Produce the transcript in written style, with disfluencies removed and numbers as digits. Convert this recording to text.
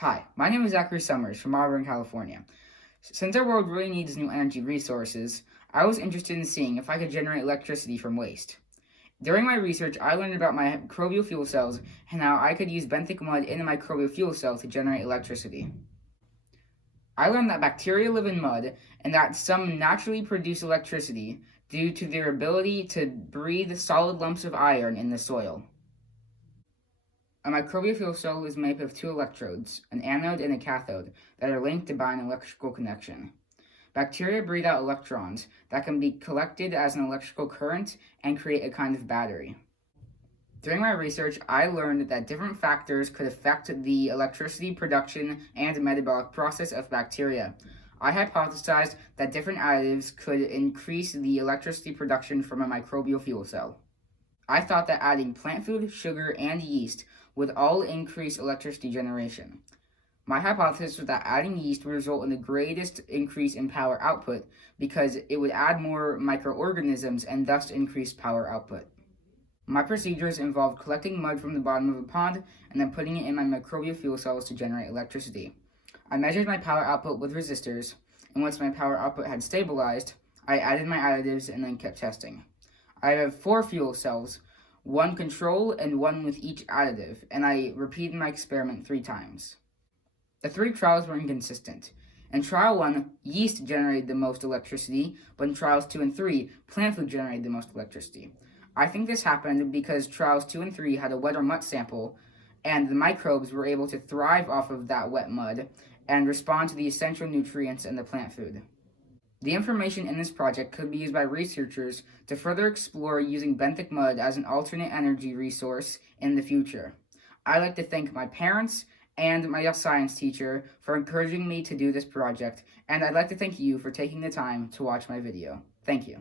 Hi, my name is Zachary Summers from Auburn, California. Since our world really needs new energy resources, I was interested in seeing if I could generate electricity from waste. During my research, I learned about microbial fuel cells and how I could use benthic mud in a microbial fuel cell to generate electricity. I learned that bacteria live in mud and that some naturally produce electricity due to their ability to breathe solid lumps of iron in the soil. A microbial fuel cell is made up of two electrodes, an anode and a cathode, that are linked by an electrical connection. Bacteria breathe out electrons that can be collected as an electrical current and create a kind of battery. During my research, I learned that different factors could affect the electricity production and metabolic process of bacteria. I hypothesized that different additives could increase the electricity production from a microbial fuel cell. I thought that adding plant food, sugar, and yeast would all increase electricity generation. My hypothesis was that adding yeast would result in the greatest increase in power output because it would add more microorganisms and thus increase power output. My procedures involved collecting mud from the bottom of a pond and then putting it in my microbial fuel cells to generate electricity. I measured my power output with resistors, and once my power output had stabilized, I added my additives and then kept testing. I have 4 fuel cells, 1 control and 1 with each additive, and I repeated my experiment 3 times. The 3 trials were inconsistent. In trial 1, yeast generated the most electricity, but in trials 2 and 3, plant food generated the most electricity. I think this happened because trials 2 and 3 had a wet or mud sample, and the microbes were able to thrive off of that wet mud and respond to the essential nutrients in the plant food. The information in this project could be used by researchers to further explore using benthic mud as an alternate energy resource in the future. I'd like to thank my parents and my science teacher for encouraging me to do this project, and I'd like to thank you for taking the time to watch my video. Thank you.